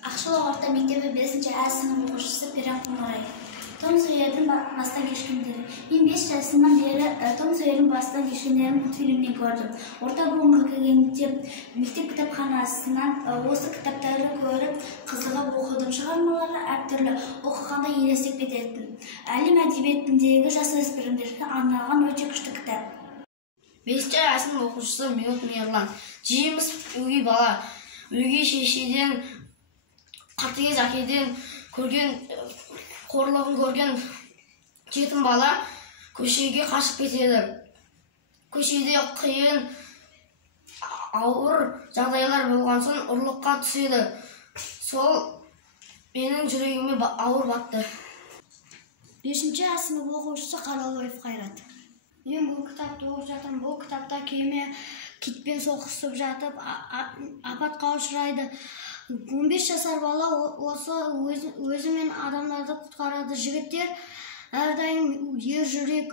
Ақшылық орта мектебі 5-А сынып оқушысы Перен Құмарай. Том Сойердің бастан кешкендері. Мен 5 жасымнан бері Том Сойердің бастан кешкендерін мультфильмінен көрдім. Орта буынға келгенде мектеп кітапханасынан осы кітаптарды көріп, қызығып оқыдым. Шығармалары әртүрлі, оқығанда елестеп кететін. Әлем әдебиетіндегі жасөспірімдерге арналған өте күшті кітап. 5-А сынып оқушысы Милот Мейірлан. Жиіміз өгей бала. Өгей шешеден, қатыгез әкеден көрген қорлығын көрген жетім бала көшеге қашып кетеді. Көшеде қиын, ауыр жағдайлар болған соң ұрлыққа түседі. Сол менің жүрегіме ауыр батты. 5-А сынып оқушысы Қаралбаев Қайрат. Мен бұл кітапты оқып жатырмын. Бұл кітапта кеме китпен соғысып жатып, апатқа ұшырайды. 15 жасар бала осы өзі мен адамдарды құтқарады. Жігіттер әрдайым ержүрек,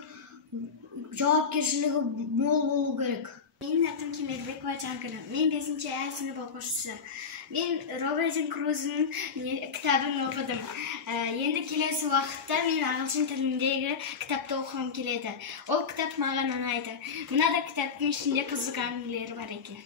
жауапкершілігі мол болу керек. Менің атым Кемелбекова Жангүл. Мен 5-А сынып оқушысы. Мен Робинзон Крузоның кітабын оқыдым. Енді келесі уақытта мен ағылшын тіліндегі кітапты оқығым келеді. Ол кітап маған ұнайды. Мына да кітаптың ішінде қызық әңгімелер бар екен.